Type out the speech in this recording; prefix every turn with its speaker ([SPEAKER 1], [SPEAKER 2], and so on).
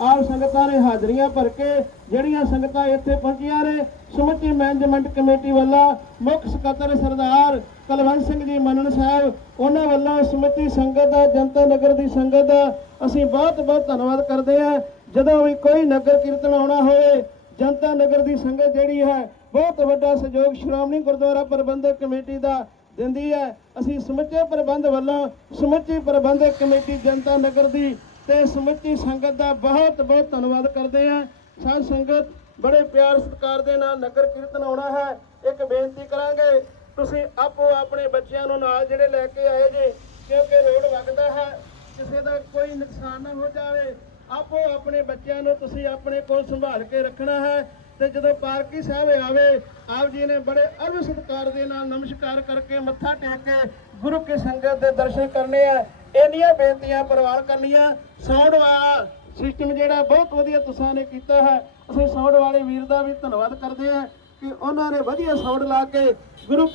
[SPEAKER 1] ਆਪ ਸੰਗਤਾਂ ਨੇ ਹਾਜ਼ਰੀਆਂ ਭਰ ਕੇ ਜਿਹੜੀਆਂ ਸੰਗਤਾਂ ਇੱਥੇ ਪਹੁੰਚੀਆਂ ਨੇ, ਸਮੁੱਚੀ ਮੈਨੇਜਮੈਂਟ ਕਮੇਟੀ ਵੱਲੋਂ ਮੁੱਖ ਸਕੱਤਰ ਸਰਦਾਰ ਕੁਲਵੰਤ ਸਿੰਘ ਜੀ ਮੰਨਣ ਸਾਹਿਬ, ਉਹਨਾਂ ਵੱਲੋਂ ਸਮੁੱਚੀ ਸੰਗਤ ਦਾ ਜਨਤਾ ਨਗਰ ਦੀ ਸੰਗਤ ਦਾ ਅਸੀਂ ਬਹੁਤ ਬਹੁਤ ਧੰਨਵਾਦ ਕਰਦੇ ਹਾਂ। ਜਦੋਂ ਵੀ ਕੋਈ ਨਗਰ ਕੀਰਤਨ ਆਉਣਾ ਹੋਵੇ, ਜਨਤਾ ਨਗਰ ਦੀ ਸੰਗਤ ਜਿਹੜੀ ਹੈ, ਬਹੁਤ ਵੱਡਾ ਸਹਿਯੋਗ ਸ਼੍ਰੋਮਣੀ ਗੁਰਦੁਆਰਾ ਪ੍ਰਬੰਧਕ ਕਮੇਟੀ ਦਾ ਦਿੰਦੀ ਹੈ। ਅਸੀਂ ਸਮੁੱਚੇ ਪ੍ਰਬੰਧ ਵੱਲੋਂ ਸਮੁੱਚੀ ਪ੍ਰਬੰਧਕ ਕਮੇਟੀ ਜਨਤਾ ਨਗਰ ਦੀ ਤੇ ਸਮੁੱਚੀ ਸੰਗਤ ਦਾ ਬਹੁਤ ਬਹੁਤ ਧੰਨਵਾਦ ਕਰਦੇ ਹਾਂ। ਸਾਧ ਸੰਗਤ, ਬੜੇ ਪਿਆਰ ਸਤਿਕਾਰ ਦੇ ਨਾਲ ਨਗਰ ਕੀਰਤਨ ਆਉਣਾ ਹੈ। ਇੱਕ ਬੇਨਤੀ ਕਰਾਂਗੇ, ਤੁਸੀਂ ਆਪੋ ਆਪਣੇ ਬੱਚਿਆਂ ਨੂੰ ਨਾਲ ਜਿਹੜੇ ਲੈ ਕੇ ਆਏ ਜੇ, ਕਿਉਂਕਿ ਰੋਡ ਵਗਦਾ ਹੈ, ਕਿਸੇ ਦਾ ਕੋਈ ਨੁਕਸਾਨ ਨਾ ਹੋ ਜਾਵੇ। ਆਪੋ ਆਪਣੇ ਬੱਚਿਆਂ ਨੂੰ ਤੁਸੀਂ ਆਪਣੇ ਕੋਲ ਸੰਭਾਲ ਕੇ ਰੱਖਣਾ ਹੈ ਤੇ ਜਦੋਂ ਪਾਰਕੀ ਸਾਹਿਬ ਆਵੇ, ਆਪ ਜੀ ਨੇ ਬੜੇ ਅਰਬ ਸਤਿਕਾਰ ਦੇ ਨਾਲ ਨਮਸਕਾਰ ਕਰਕੇ ਮੱਥਾ ਟੇਕ ਕੇ ਗੁਰੂ ਕੀ ਸੰਗਤ ਦੇ ਦਰਸ਼ਨ ਕਰਨੇ ਆ। ਇੰਨੀਆਂ ਬੇਨਤੀਆਂ ਪ੍ਰਵਾਨ ਕਰਨੀਆਂ। ਸਾਊਂਡ ਵਾਲਾ ਸਿਸਟਮ ਜਿਹੜਾ ਬਹੁਤ ਵਧੀਆ ਤੁਸੀਂ ਨੇ ਕੀਤਾ ਹੈ। ਅਸੀਂ ਸਾਊਂਡ ਵਾਲੇ ਵੀਰ ਦਾ ਵੀ ਧੰਨਵਾਦ ਕਰਦੇ ਹਾਂ ਕਿ ਉਹਨਾਂ ਨੇ ਵਧੀਆ ਸਾਊਂਡ ਲਾ ਕੇ ਗੁਰੂ